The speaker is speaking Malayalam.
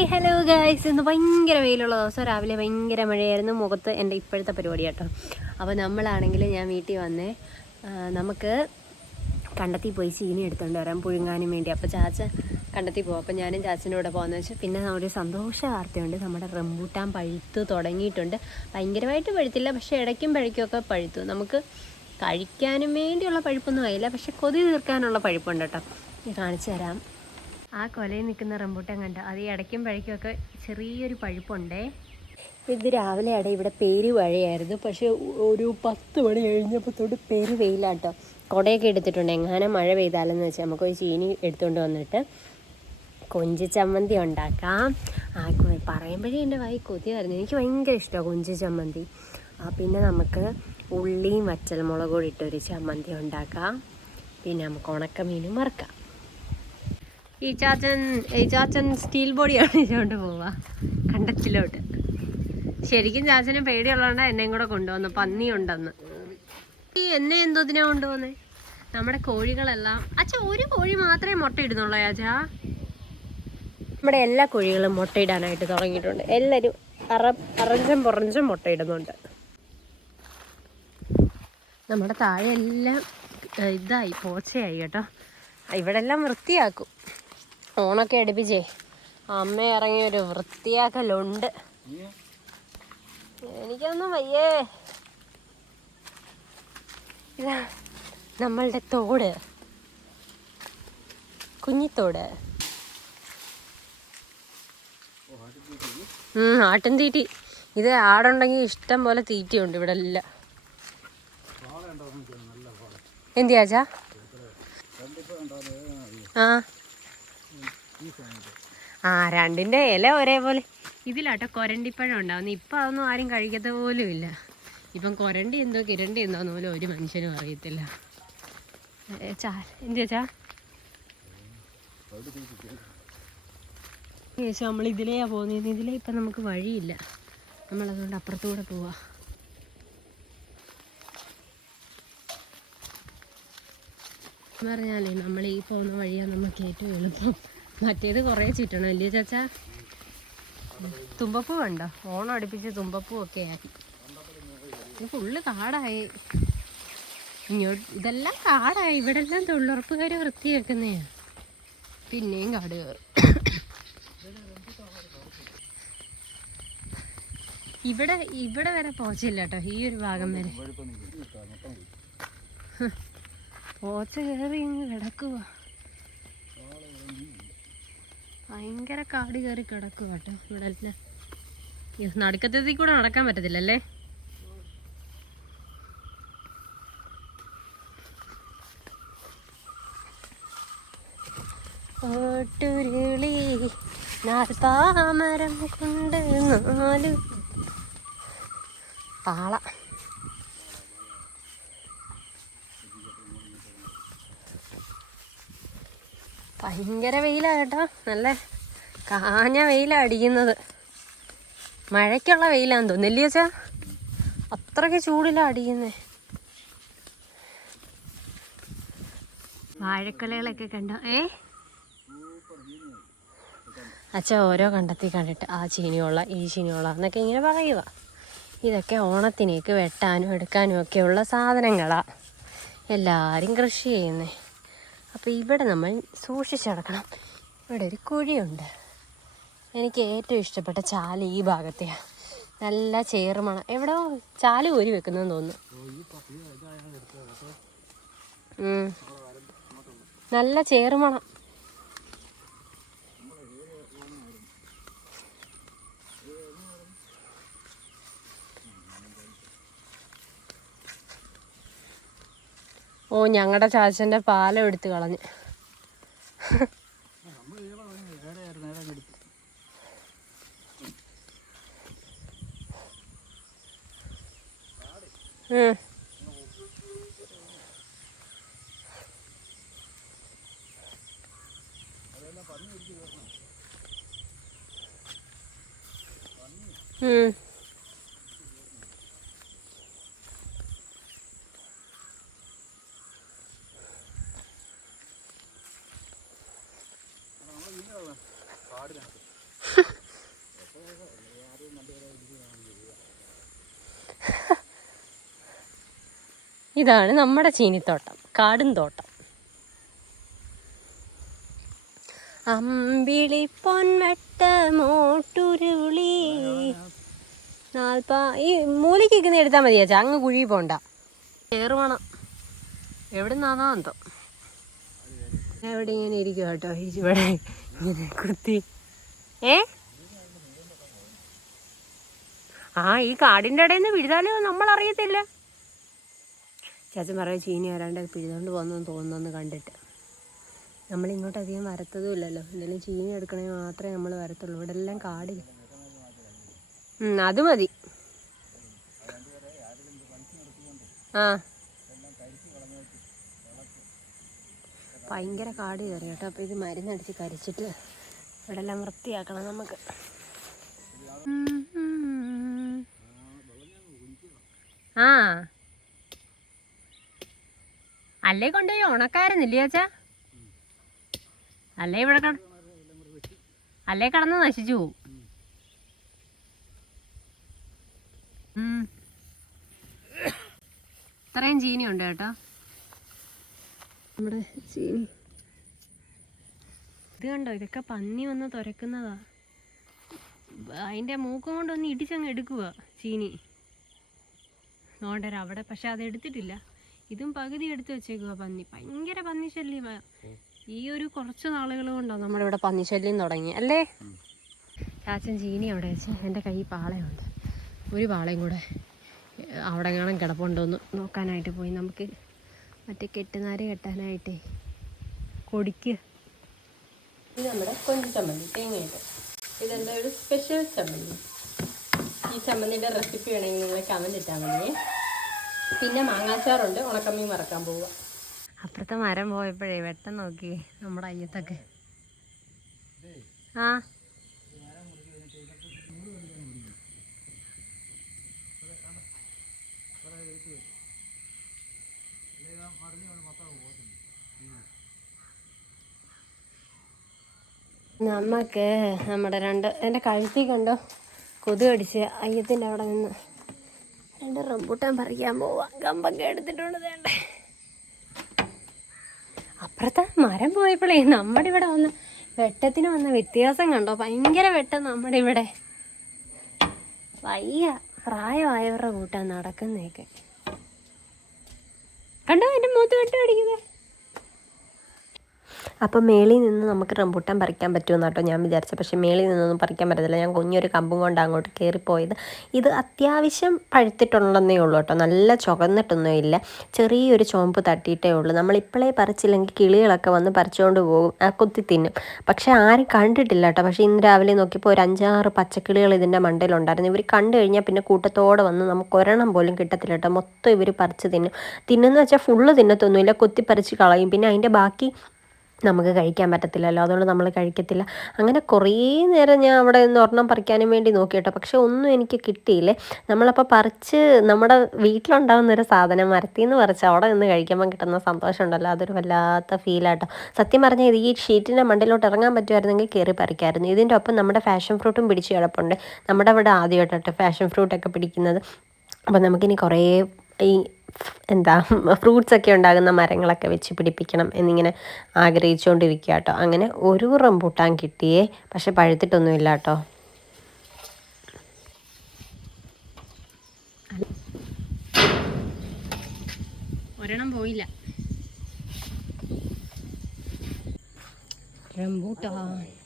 ഹായ് ഹലോ ഗായ്സ് ഇന്ന് ഭയങ്കര വെയിലുള്ള ദിവസം. രാവിലെ ഭയങ്കര മഴയായിരുന്നു. മുഖത്ത് എന്റെ ഇപ്പോഴത്തെ പരിപാടി കേട്ടോ. അപ്പോൾ നമ്മളാണെങ്കിൽ ഞാൻ വീട്ടിൽ വന്നേ. നമുക്ക് കണ്ടെത്തി പോയി ചീനി എടുത്തുകൊണ്ട് വരാൻ പുഴുങ്ങാനും വേണ്ടി. അപ്പോൾ ചാച്ച കണ്ടെത്തി പോകും അപ്പോൾ ഞാനും ചാച്ചന്റെ കൂടെ പോകുന്ന വെച്ചാൽ പിന്നെ ഒരു സന്തോഷ വാർത്തയുണ്ട്. നമ്മുടെ റംബൂട്ടാൻ പഴുത്ത് തുടങ്ങിയിട്ടുണ്ട്. ഭയങ്കരമായിട്ട് പഴുത്തില്ല. പക്ഷേ ഇടയ്ക്കും പഴുക്കൊക്കെ പഴുത്തു. നമുക്ക് കഴിക്കാനും വേണ്ടിയുള്ള പഴുപ്പൊന്നും ആയില്ല. പക്ഷെ കൊതി തീർക്കാനുള്ള പഴുപ്പുണ്ട് കേട്ടോ. കാണിച്ചു തരാം. ആ കൊലയിൽ നിൽക്കുന്ന റംബൂട്ടാൻ കണ്ടോ? അത് ഇടയ്ക്കും പഴയ്ക്കുമൊക്കെ ചെറിയൊരു പഴുപ്പുണ്ടേ. ഇത് രാവിലെ അട ഇവിടെ പേര് മഴയായിരുന്നു പക്ഷേ ഒരു പത്ത് മണി കഴിഞ്ഞപ്പോൾ തൊട്ട് പേര് വെയിലാട്ടോ. കുടയൊക്കെ എടുത്തിട്ടുണ്ട്. എങ്ങനെ മഴ പെയ്താലെന്ന് വെച്ചാൽ നമുക്ക് ഒരു ചീനി എടുത്തുകൊണ്ട് വന്നിട്ട് കൊഞ്ച് ചമ്മന്തി ഉണ്ടാക്കാം. ആ പറയുമ്പോഴേ എന്റെ വായി കൊതി വരുന്നു എനിക്ക് ഭയങ്കര ഇഷ്ടമാണ് കൊഞ്ച് ചമ്മന്തി. ആ പിന്നെ നമുക്ക് ഉള്ളിയും വച്ചൽമുളകും കൂടി ഇട്ടൊരു ചമ്മന്തി ഉണ്ടാക്കാം. പിന്നെ നമുക്ക് ഉണക്കമീനും വറുക്കാം. ഈ ചാച്ചൻ ഈ ചാച്ചൻ സ്റ്റീൽ ബോഡിയാണ് ഇതുകൊണ്ട് പോവാ. കണ്ടത്തിലോട്ട്. ശരിക്കും ചാച്ചന് പേടിയുള്ളതുകൊണ്ട് എന്നെയും കൂടെ കൊണ്ടുവന്നു പന്നി ഉണ്ടെന്ന്. ഈ എന്നെ എന്തോ ഇതിനാ കൊണ്ടുപോന്നെ നമ്മുടെ കോഴികളെല്ലാം അച്ഛ ഒരു കോഴി മാത്രമേ മുട്ട ഇടുന്നുള്ളൂ ചാച്ചാ നമ്മുടെ എല്ലാ കോഴികളും മുട്ടയിടാനായിട്ട് തുടങ്ങിയിട്ടുണ്ട്. എല്ലാവരും അറ അറഞ്ചം പുറഞ്ചും മുട്ടയിടുന്നുണ്ട്. നമ്മുടെ താഴെ എല്ലാം ഇതായി പോച്ചയായി കേട്ടോ. ഇവിടെല്ലാം വൃത്തിയാക്കും. ഓണൊക്കെ അടുപ്പിച്ചേ. അമ്മ ഇറങ്ങി ഒരു വൃത്തിയാക്കലുണ്ട്. എനിക്കൊന്നും വയ്യേ. ഇതാ നമ്മളുടെ തോട്. കുഞ്ഞിത്തോട്. ഉം, ആട്ടും തീറ്റി. ഇത് ആടുണ്ടെങ്കിൽ ഇഷ്ടം പോലെ തീറ്റിയുണ്ട് ഇവിടെ എല്ലാം. എന്തിയാച്ചാ ആ. ആ രണ്ടിന്റെ ഇല ഒരേപോലെ. ഇതിലാട്ടോ കൊരണ്ടിപ്പഴം ഉണ്ടാവുന്നു. ഇപ്പം അതൊന്നും ആരും കഴിക്കത്ത പോലും ഇല്ല. ഇപ്പം കൊരണ്ടി എന്തോ കിരണ്ടി എന്തോന്ന് പോലും ഒരു മനുഷ്യനും അറിയത്തില്ല. ചാ എന്തിയാ ചാ ശേഷം നമ്മൾ ഇതിലെയാ പോകുന്നത് ഇതിലേ ഇപ്പം നമുക്ക് വഴിയില്ല. നമ്മളതുകൊണ്ട് അപ്പുറത്തൂടെ പോവാ. പറഞ്ഞാലേ നമ്മൾ ഈ പോകുന്ന വഴിയാണ് നമുക്ക് ഏറ്റവും എളുപ്പം. മറ്റേത് കുറേ ചുറ്റണം. അല്ലേ ചാച്ച? തുമ്പപ്പൂ വേണ്ട ഓണം അടുപ്പിച്ച് തുമ്പപ്പൂ ഒക്കെ. ആയി ഫുള്ള് കാടായി. ഇങ്ങോട്ട് ഇതെല്ലാം കാടായി. ഇവിടെ എല്ലാം തൊഴിലുറപ്പുകാർ വൃത്തിയാക്കുന്നതാ പിന്നെയും കാട് കയറും. ഇവിടെ ഇവിടെ വരെ പോച്ചില്ല കേട്ടോ. ഈ ഒരു ഭാഗം വരെ. പോച്ച കയറി ഇങ്ങ് കിടക്കുക ഭയങ്കര കാട് കയറി കിടക്കും കേട്ടോ ഇവിടെ. നടുക്കത്തത്തിൽ കൂടെ നടക്കാൻ പറ്റത്തില്ലല്ലേ? ഓട്ടുരുളി നാൽപ്പാമരം കൊണ്ട് നാല് പാള. ഭയങ്കര വെയിലാ കേട്ടോ. നല്ല കാഞ്ഞ വെയിലാണ് അടിക്കുന്നത്. മഴയ്ക്കുള്ള വെയിലാന്ന് തോന്നില്ലേ വെച്ചാ അത്രയ്ക്ക് ചൂടിലാണ് അടിക്കുന്നേ. വാഴക്കൊലകളൊക്കെ കണ്ടോ? ഏ? അച്ഛ ഓരോ കണ്ടെത്തി കണ്ടിട്ട് ആ ചീനിയുള്ള ഈ ചീനിയുള്ള എന്നൊക്കെ ഇങ്ങനെ പറയുക ഇതൊക്കെ ഓണത്തിനേക്ക് വെട്ടാനും എടുക്കാനും ഒക്കെയുള്ള സാധനങ്ങളാണ് എല്ലാവരും കൃഷി ചെയ്യുന്നേ. അപ്പോൾ ഇവിടെ നമ്മൾ സൂക്ഷിച്ചടക്കണം ഇവിടെ ഒരു കുഴിയുണ്ട്. എനിക്ക് ഏറ്റവും ഇഷ്ടപ്പെട്ട ചാൽ ഈ ഭാഗത്തെയാണ് നല്ല ചേറുമണം എവിടെ ചാൽ ഊരി വെക്കുന്നതെന്ന് തോന്നുന്നു. നല്ല ചേറുമണം ഓ ഞങ്ങളുടെ ചാച്ചന്റെ പാലം എടുത്ത് കളഞ്ഞ് ഉം. ഇതാണ് നമ്മുടെ ചീനിത്തോട്ടം കാടും തോട്ടം. അമ്പിളി പൊന്മട്ട മോട്ടുരുളി. നാൽപ്പ ഈ മൂലയ്ക്ക് ഇരിക്കുന്ന എടുത്താൽ മതി ചേച്ചാ അങ്ങ് കുഴി പോണ്ട. കയറുവണം. എവിടെ നിന്നാണോ എവിടെ ഇങ്ങനെ ഇരിക്കും കേട്ടോ ഇവിടെ. ഇങ്ങനെ കുത്തി. ഏ? ആ ഈ കാടിന്റെ ഇടയിൽ നിന്ന് പിഴുതാലോ നമ്മൾ അറിയത്തില്ല ചേച്ചൻ പറയാം ചീനി ആരാണ്ട് പിഴുതോണ്ട് പോകുന്നു തോന്നുന്നു കണ്ടിട്ട്. നമ്മൾ ഇങ്ങോട്ട് അധികം വരത്തതും ഇല്ലല്ലോ. എന്തെങ്കിലും ചീനി എടുക്കണമെങ്കിൽ മാത്രമേ നമ്മൾ വരത്തുള്ളൂ. ഇവിടെ എല്ലാം കാടില്ല അത് മതി. ആ. ഭയങ്കര കാട് കയറി കേട്ടോ. അപ്പോൾ ഇത് മരുന്നടിച്ച് കരിച്ചിട്ട് ഇവിടെ എല്ലാം വൃത്തിയാക്കണം നമുക്ക്. ആ. അല്ലേ കൊണ്ടുപോയി? ഉണക്കാരുന്നില്ലേ അച്ഛാ? അല്ലേ ഇവിടെ അല്ലേ കടന്ന് നശിച്ചു പോവും. ഇത്രയും ചീനിയുണ്ട് കേട്ടോ. നമ്മുടെ ചീനി. ഇത് കണ്ടോ? ഇതൊക്കെ പന്നി വന്ന് തുരക്കുന്നതാ. അതിന്റെ മൂക്കം കൊണ്ടൊന്ന് ഇടിച്ചങ്ങ് എടുക്കുക ചീനി. നോണ്ടര അവിടെ പക്ഷെ അത് എടുത്തിട്ടില്ല. ഇതും പകുതി എടുത്ത് വെച്ചേക്കുക പന്നി. ഭയങ്കര പന്നി ശല്യമാ ഈ ഒരു കുറച്ച് നാളുകൾ കൊണ്ടാണ് നമ്മുടെ ഇവിടെ പന്നി ശല്യം തുടങ്ങി അല്ലേ? ചാച്ചൻ ചീനി അവിടെ വെച്ച് എന്റെ കൈ പാളയുണ്ട്. ഒരു പാളയും കൂടെ അവിടെ കാണാൻ കിടപ്പുണ്ടോന്ന് നോക്കാനായിട്ട് പോയി. നമുക്ക് മറ്റേ കെട്ടുനാര് കെട്ടാനായിട്ടേ കൊടിക്ക്. ഇത് നമ്മുടെ കൊഞ്ച് ചമ്മന്തി തേങ്ങയിട്ട് ഇതെന്റെ ഒരു സ്പെഷ്യൽ ചമ്മന്തി. ഈ ചമ്മന്തിന്റെ റെസിപ്പി വേണമെങ്കിൽ നിങ്ങൾ കമന്റ് ഇട്ടാൽ മതിയേ. പിന്നെ മാങ്ങാച്ചാറുണ്ട് ഉണക്കമ്മീൻ മറക്കാൻ പോവുക. അപ്പുറത്തെ മരം പോയപ്പോഴേ വെട്ടം നോക്കി നമ്മുടെ അയ്യത്തൊക്കെ. ആ? നമുക്ക് നമ്മുടെ രണ്ട് എന്റെ കഴുത്തി കണ്ടോ? കൊതു കടിച്ച് അയ്യത്തിന്റെ അവിടെ നിന്ന് രണ്ട് റംബൂട്ടാൻ പറിക്കാൻ പോവാം. കമ്പൊക്കെ എടുത്തിട്ടുണ്ട് വേണ്ടേ അപ്പുറത്തെ മരം പോയപ്പോഴേ നമ്മുടെ ഇവിടെ വന്ന് വെട്ടത്തിന് വന്ന വ്യത്യാസം കണ്ടോ? ഭയങ്കര വെട്ടം നമ്മുടെ ഇവിടെ. വയ്യ പ്രായമായവരുടെ കൂട്ടാൻ നടക്കുന്നേക്കെ കണ്ടോ? എന്റെ മൂത്ത് വെട്ടം അടിക്കുന്നത് അപ്പോൾ മേളിൽ നിന്ന് നമുക്ക് റംബൂട്ടാൻ പറിക്കാൻ പറ്റുമെന്ന് കേട്ടോ ഞാൻ വിചാരിച്ചത് പക്ഷേ മേളിൽ നിന്നൊന്നും പറിക്കാൻ പറ്റത്തില്ല. ഞാൻ കുഞ്ഞൊരു കമ്പും കൊണ്ട് അങ്ങോട്ട് കയറിപ്പോയത് ഇത് അത്യാവശ്യം പഴുത്തിട്ടുണ്ടെന്നേ ഉള്ളൂ കേട്ടോ. നല്ല ചുവന്നിട്ടൊന്നും ഇല്ല. ചെറിയൊരു ചോമ്പ് തട്ടിയിട്ടേ ഉള്ളൂ. നമ്മളിപ്പോഴേ പറിച്ചില്ലെങ്കിൽ കിളികളൊക്കെ വന്ന് പറിച്ചുകൊണ്ട് പോകും. ആ കുത്തി തിന്നും. പക്ഷേ ആരും കണ്ടിട്ടില്ല കേട്ടോ. പക്ഷേ ഇന്ന് രാവിലെ നോക്കിയപ്പോൾ ഒരു അഞ്ചാറ് പച്ചക്കിളികൾ ഇതിന്റെ മണ്ടയിലുണ്ടായിരുന്നു. ഇവർ കണ്ടു കഴിഞ്ഞാൽ പിന്നെ കൂട്ടത്തോടെ വന്ന് നമുക്ക് ഒരെണ്ണം പോലും കിട്ടത്തില്ല കേട്ടോ. മൊത്തം ഇവർ പറിച്ച് തിന്നും. തിന്നുന്ന വെച്ചാൽ ഫുള്ള് തിന്നത്തൊന്നുമില്ല. കൊത്തി പറിച്ച് കളയും. പിന്നെ അതിന്റെ ബാക്കി നമുക്ക് കഴിക്കാൻ പറ്റത്തില്ലല്ലോ. അതുകൊണ്ട് നമ്മൾ കഴിക്കത്തില്ല. അങ്ങനെ കുറേ നേരം ഞാൻ അവിടെ നിന്ന് ഒരെണ്ണം പറിക്കാനും വേണ്ടി നോക്കി കേട്ടോ പക്ഷെ ഒന്നും എനിക്ക് കിട്ടിയില്ലേ. നമ്മളപ്പോൾ പറിച്ച് നമ്മുടെ വീട്ടിലുണ്ടാകുന്ന ഒരു സാധനം മരത്തിൽ നിന്ന് പറിച്ച് അവിടെ നിന്ന് കഴിക്കുമ്പോൾ കിട്ടുന്ന സന്തോഷം ഉണ്ടല്ലോ അതൊരു വല്ലാത്ത ഫീലാട്ടോ സത്യം പറഞ്ഞാൽ ഇത് ഈ ഷീറ്റിന്റെ മണ്ടിലോട്ട് ഇറങ്ങാൻ പറ്റുമായിരുന്നെങ്കിൽ കയറി പറിക്കായിരുന്നു. ഇതിന്റെ ഒപ്പം നമ്മുടെ ഫാഷൻ ഫ്രൂട്ടും പിടിച്ച് കിടപ്പുണ്ട്. നമ്മുടെ അവിടെ ആദ്യമായിട്ടോ ഫാഷൻ ഫ്രൂട്ടൊക്കെ പിടിക്കുന്നത്. അപ്പോൾ നമുക്കിനി കുറേ ഈ എന്താ ഫ്രൂട്ട്സ് ഒക്കെ ഉണ്ടാകുന്ന മരങ്ങളൊക്കെ വെച്ച് പിടിപ്പിക്കണം എന്നിങ്ങനെ ആഗ്രഹിച്ചുകൊണ്ടിരിക്കുക കേട്ടോ. അങ്ങനെ ഒരു റംബൂട്ടാൻ കിട്ടിയേ പക്ഷെ പഴുത്തിട്ടൊന്നുമില്ല കേട്ടോ. ഒരെണ്ണം പോയില്ല. റംബൂട്ടാൻ